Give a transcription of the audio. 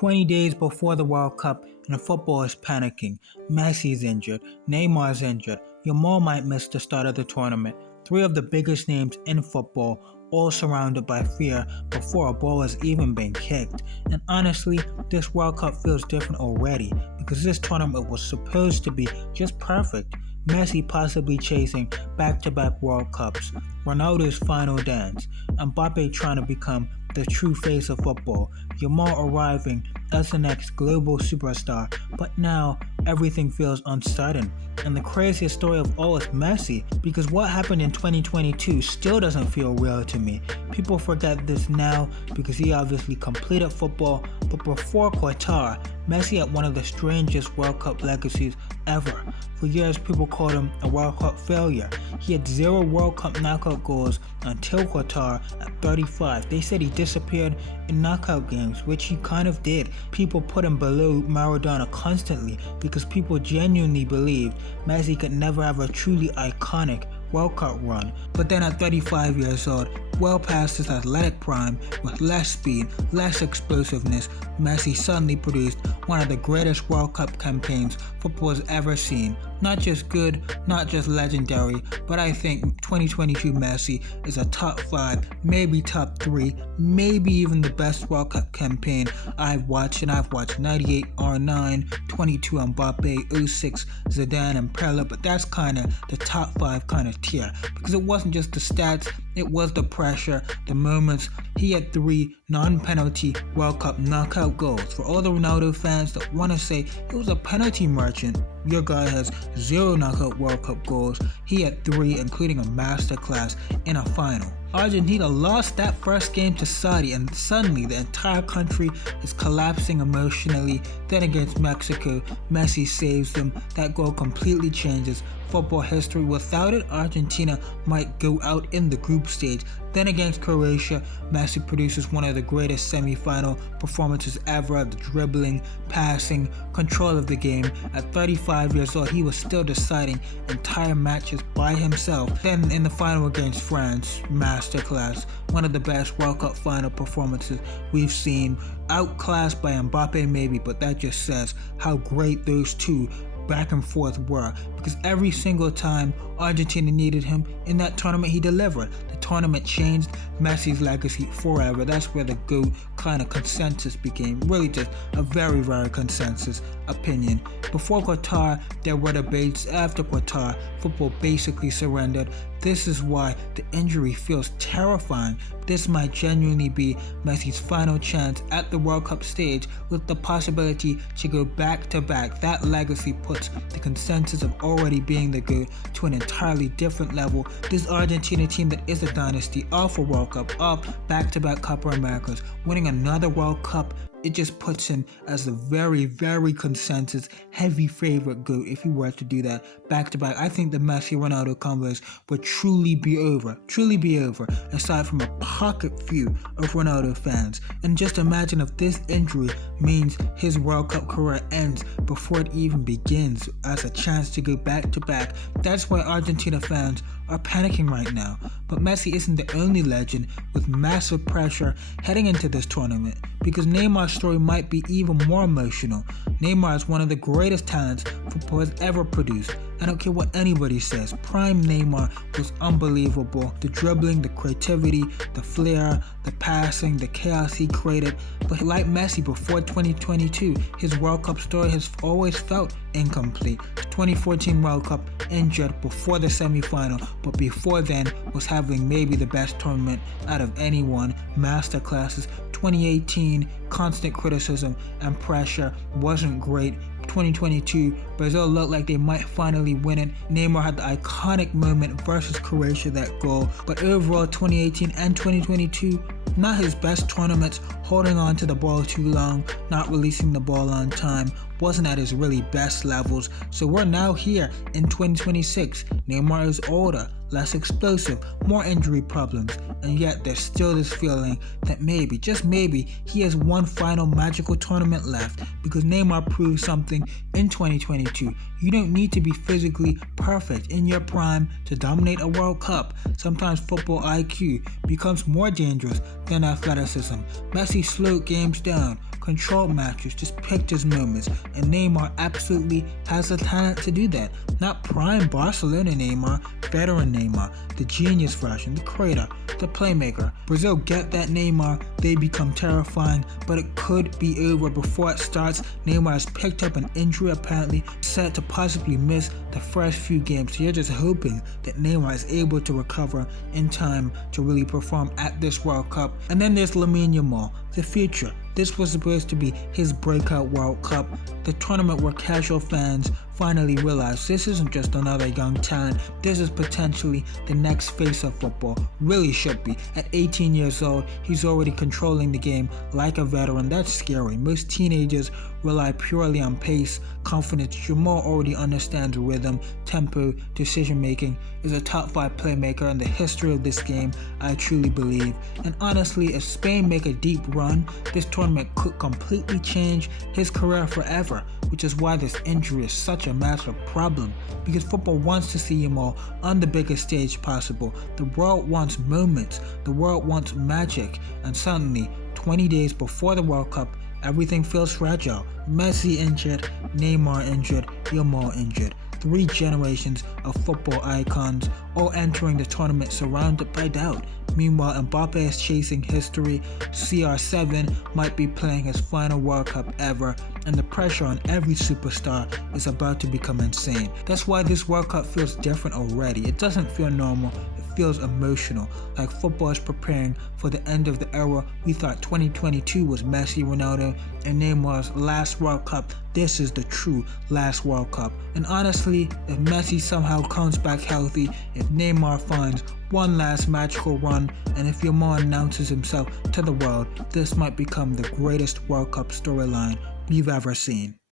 20 days before the World Cup and football is panicking. Messi's injured, Neymar's injured, Yamal might miss the start of the tournament. Three of the biggest names in football all surrounded by fear before a ball has even been kicked. And honestly, this World Cup feels different already because this tournament was supposed to be just perfect. Messi possibly chasing back-to-back World Cups, Ronaldo's final dance, Mbappe trying to become the true face of football, Yamal arriving as the next global superstar, but now everything feels uncertain. And the craziest story of all is Messi, because what happened in 2022 still doesn't feel real to me. People forget this now because he obviously completed football, but before Qatar, Messi had one of the strangest World Cup legacies ever. For years, people called him a World Cup failure. He had 0 World Cup knockout goals until Qatar at 35. They said he disappeared in knockout games, which he kind of did. People put him below Maradona constantly because people genuinely believed Messi could never have a truly iconic World Cup run. But then at 35 years old, well past his athletic prime, with less speed, less explosiveness, Messi suddenly produced one of the greatest World Cup campaigns football has ever seen. Not just good, not just legendary, but I think 2022 Messi is a top 5, maybe top 3, maybe even the best World Cup campaign I've watched, and I've watched 98 R9, 22 Mbappe, 06 Zidane and Pele, but that's kind of the top 5 kind of tier, because it wasn't just the stats, it was the pressure, the moments. He had 3 non-penalty World Cup knockout goals. For all the Ronaldo fans that want to say it was a penalty merchant, your guy has 0 knockout World Cup goals. He had 3, including a masterclass in a final. Argentina lost that first game to Saudi, and suddenly the entire country is collapsing emotionally. Then against Mexico, Messi saves them. That goal completely changes football history. Without it, Argentina might go out in the group stage. Then against Croatia, Messi produces one of the greatest semi-final performances ever. The dribbling, passing, control of the game. At 35 years old, he was still deciding entire matches by himself. Then in the final against France, masterclass, one of the best World Cup final performances we've seen. Outclassed by Mbappe maybe, but that just says how great those two back and forth were, because every single time Argentina needed him in that tournament, he delivered. The tournament changed Messi's legacy forever. That's where the GOAT kind of consensus became really just a very, very consensus opinion. Before Qatar, there were debates. After Qatar, football basically surrendered. This is why the injury feels terrifying. This might genuinely be Messi's final chance at the World Cup stage, with the possibility to go back to back. That legacy puts the consensus of already being the GOAT to an entirely different level. This Argentina team that is a dynasty, off a World Cup, off back-to-back Copa Americas, winning another World Cup, it just puts him as a very, very consensus heavy favorite GOAT if he were to do that back to back. I think the Messi-Ronaldo combos would truly be over, aside from a pocket few of Ronaldo fans. And just imagine if this injury means his World Cup career ends before it even begins, as a chance to go back to back. That's why Argentina fans are panicking right now. But Messi isn't the only legend with massive pressure heading into this tournament, because Neymar's story might be even more emotional. Neymar is one of the greatest talents football has ever produced. I don't care what anybody says. Prime Neymar was unbelievable. The dribbling, the creativity, the flair, the passing, the chaos he created. But like Messi before 2022, his World Cup story has always felt incomplete. The 2014 World Cup injured before the semi-final, but before then was having maybe the best tournament out of anyone. Masterclasses. 2018, constant criticism and pressure, wasn't great. 2022, Brazil looked like they might finally win it. Neymar had the iconic moment versus Croatia, that goal. But overall, 2018 and 2022, not his best tournaments, holding on to the ball too long, not releasing the ball on time, wasn't at his really best levels. So we're now here in 2026. Neymar is older, less explosive, more injury problems, and yet there's still this feeling that maybe, just maybe, he has one final magical tournament left, because Neymar proved something in 2022. You don't need to be physically perfect in your prime to dominate a World Cup. Sometimes football IQ becomes more dangerous than athleticism. Messi slowed games down, control matches, just pictures moments, and Neymar absolutely has the talent to do that. Not prime Barcelona Neymar, veteran Neymar, the genius version, the creator, the playmaker. Brazil get that Neymar, they become terrifying, but it could be over before it starts. Neymar has picked up an injury, apparently set to possibly miss the first few games, so you're just hoping that Neymar is able to recover in time to really perform at this World Cup. And then there's Lamine Yamal, the future. This was supposed to be his breakout World Cup, the tournament where casual fans finally realized this isn't just another young talent, this is potentially the next face of football, really should be. At 18 years old, he's already controlling the game like a veteran. That's scary. Most teenagers rely purely on pace, confidence. Jamal already understands rhythm, tempo, decision making, is a top 5 playmaker in the history of this game, I truly believe. And honestly, if Spain make a deep run, this tournament could completely change his career forever, which is why this injury is such a massive problem, because football wants to see him all on the biggest stage possible. The world wants moments, the world wants magic, and suddenly, 20 days before the World Cup, everything feels fragile. Messi injured, Neymar injured, Yamal injured. 3 generations of football icons all entering the tournament surrounded by doubt. Meanwhile, Mbappe is chasing history, CR7 might be playing his final World Cup ever, and the pressure on every superstar is about to become insane. That's why this World Cup feels different already. It doesn't feel normal, it feels emotional, like football is preparing for the end of the era. We thought 2022 was Messi, Ronaldo, and Neymar's last World Cup. This is the true last World Cup. And honestly, if Messi somehow comes back healthy, if Neymar finds one last magical run, and if Yamal announces himself to the world, this might become the greatest World Cup storyline we've ever seen.